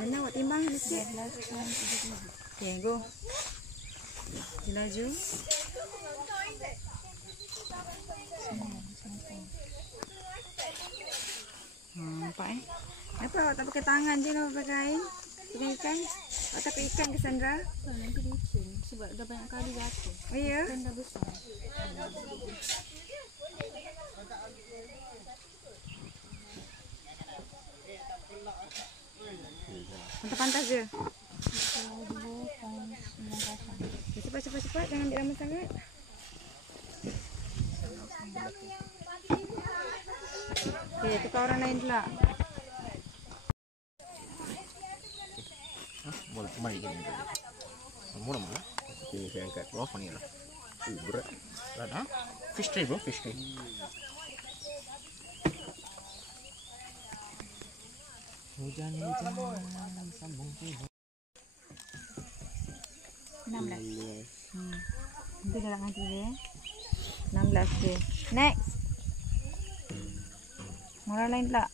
Sana awak timbang sikit. Okay, go. Laju. Nampak Kenapa awak tak pakai tangan je, nak pakai kain? Pakai ikan? Awak tak pakai ikan ke Sandra? Nanti licin sebab dah banyak kali jatuh. Oh ya? Ikan dah besar. Pantas-pantas je. Cepat, jangan ambil lama sangat. Okay, tukar orang lain pula. Boleh kembali gini. Mula-mula. Ini saya angkat bawah ni lah. Berat. Berat, ha? Fish tray bro, fish tray. Hujan sambung tiba. 16. Nanti dah nak nanti dia. 16 je. Next. Orang lain pula.